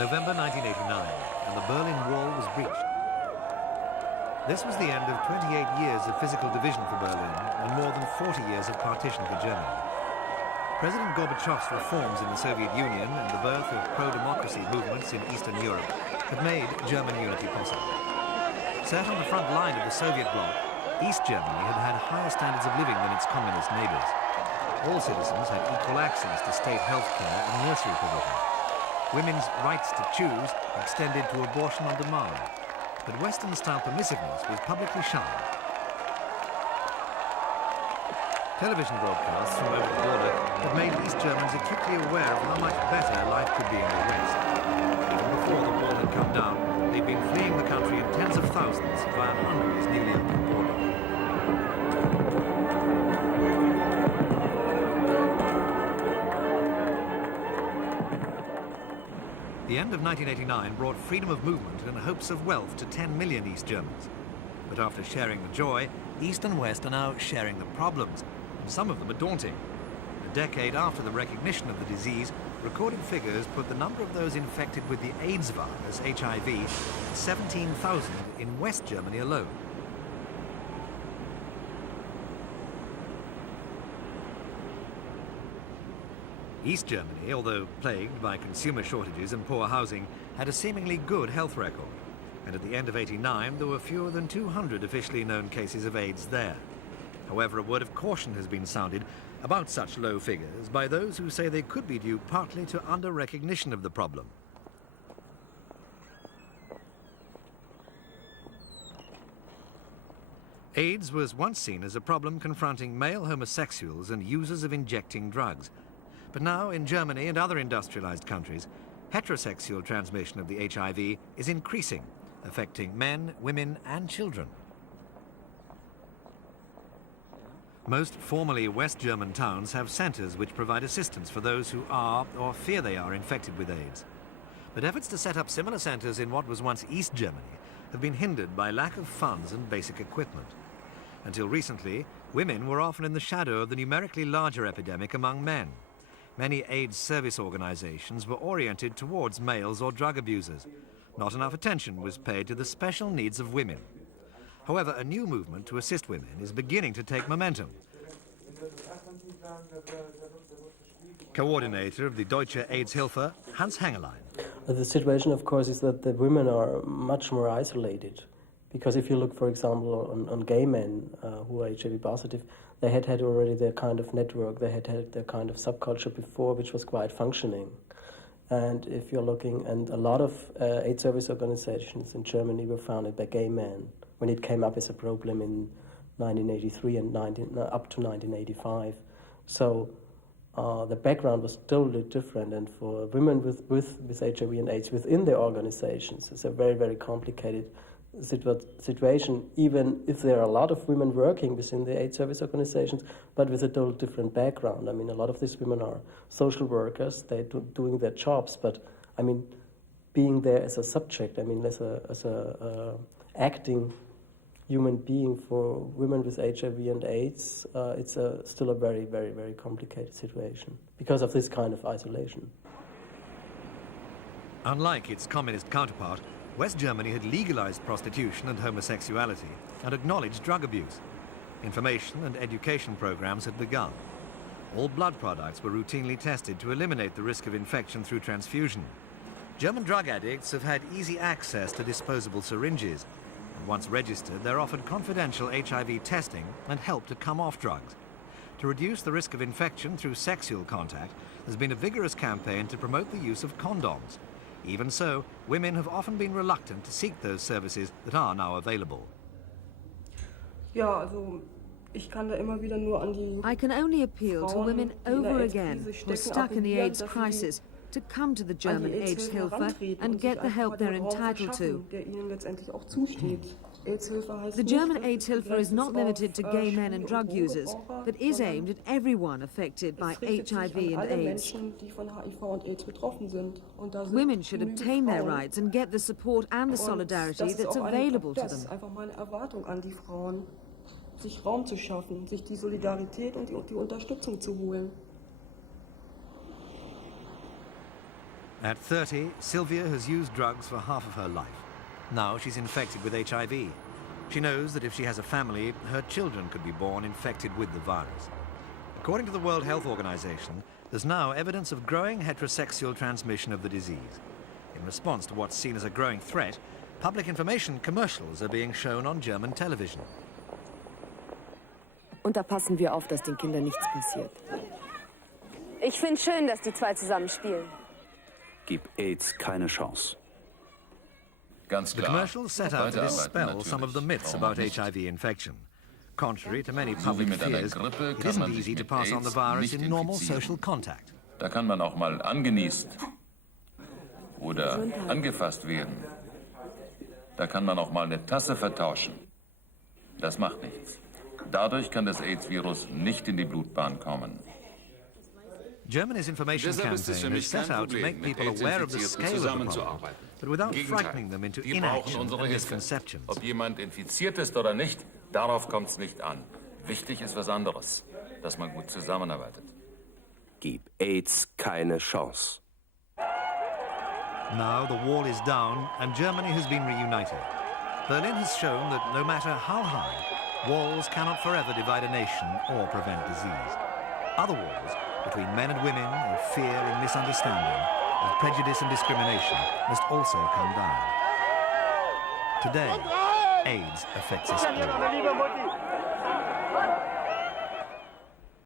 November 1989, and the Berlin Wall was breached. This was the end of 28 years of physical division for Berlin and more than 40 years of partition for Germany. President Gorbachev's reforms in the Soviet Union and the birth of pro-democracy movements in Eastern Europe had made German unity possible. Set on the front line of the Soviet bloc, East Germany had had higher standards of living than its communist neighbors. All citizens had equal access to state health care and nursery provision. Women's rights to choose extended to abortion on demand, but Western-style permissiveness was publicly shunned. Television broadcasts from over the border had made East Germans acutely aware of how much better life could be in the West. Even before the wall had come down, they'd been fleeing the country in tens of thousands via Hungary's newly opened border. The end of 1989 brought freedom of movement and hopes of wealth to 10 million East Germans. But after sharing the joy, East and West are now sharing the problems, and some of them are daunting. A decade after the recognition of the disease, recorded figures put the number of those infected with the AIDS virus, HIV, at 17,000 in West Germany alone. East Germany, although plagued by consumer shortages and poor housing, had a seemingly good health record. And at the end of '89, there were fewer than 200 officially known cases of AIDS there. However, a word of caution has been sounded about such low figures by those who say they could be due partly to under-recognition of the problem. AIDS was once seen as a problem confronting male homosexuals and users of injecting drugs. But now, in Germany and other industrialized countries, heterosexual transmission of the HIV is increasing, affecting men, women, and children. Most formerly West German towns have centers which provide assistance for those who are, or fear they are, infected with AIDS. But efforts to set up similar centers in what was once East Germany have been hindered by lack of funds and basic equipment. Until recently, women were often in the shadow of the numerically larger epidemic among men. Many AIDS service organizations were oriented towards males or drug abusers. Not enough attention was paid to the special needs of women. However, a new movement to assist women is beginning to take momentum. Coordinator of the Deutsche-AIDS Hilfe, Hans Hengelein. The situation, of course, is that the women are much more isolated. Because if you look, for example, on gay men who are HIV positive, they had already their kind of network, they had their kind of subculture before, which was quite functioning. And if you're looking, and a lot of AIDS service organizations in Germany were founded by gay men when it came up as a problem in 1983 and up to 1985. So the background was totally different, and for women with HIV and AIDS within their organizations, it's a very, very complicated situation, even if there are a lot of women working within the AIDS service organizations, but with a total different background. I mean, a lot of these women are social workers, they're doing their jobs, but I mean, being there as a subject, I mean, as a acting human being for women with HIV and AIDS, it's still a very, very, very complicated situation because of this kind of isolation. Unlike its communist counterpart, West Germany had legalized prostitution and homosexuality and acknowledged drug abuse. Information and education programs had begun. All blood products were routinely tested to eliminate the risk of infection through transfusion. German drug addicts have had easy access to disposable syringes, and once registered, they're offered confidential HIV testing and help to come off drugs. To reduce the risk of infection through sexual contact, there's been a vigorous campaign to promote the use of condoms. Even so, women have often been reluctant to seek those services that are now available. I can only appeal to women over again who are stuck in the AIDS crisis to come to the German AIDS Hilfe and get the help they're entitled to. The German AIDS Hilfe is not limited to gay men and drug users, but is aimed at everyone affected by HIV and AIDS. Women should obtain their rights and get the support and the solidarity that's available to them. Sich Raum zu schaffen, sich die Solidarität und die Unterstützung zu holen. At 30, Sylvia has used drugs for half of her life. Now she's infected with HIV. She knows that if she has a family, her children could be born infected with the virus. According to the World Health Organization, there's now evidence of growing heterosexual transmission of the disease. In response to what's seen as a growing threat, public information commercials are being shown on German television. Und da passen wir auf, dass den Kindern nichts passiert. Ich finde schön, dass die zwei zusammen spielen. Gib AIDS keine Chance. Ganz klar. The commercials set out to dispel some of the myths about HIV infection. Contrary to many public fears, it isn't easy to pass on the virus in normal social contact. Da kann man auch mal angenießt oder angefasst werden. Da kann man auch mal eine Tasse vertauschen. Das macht nichts. Dadurch kann das AIDS-Virus nicht in die Blutbahn kommen. Germany's information campaign is set out to make people aware of the scale of the problem, but without frightening them into inaction and misconceptions. Ob jemand infiziert ist oder nicht, darauf kommt es nicht an. Wichtig ist was anderes, dass man gut zusammenarbeitet. Gib AIDS keine Chance. Now the wall is down and Germany has been reunited. Berlin has shown that no matter how high, walls cannot forever divide a nation or prevent disease. Other walls, between men and women, of fear and misunderstanding, of prejudice and discrimination, must also come down. Today, AIDS affects us all.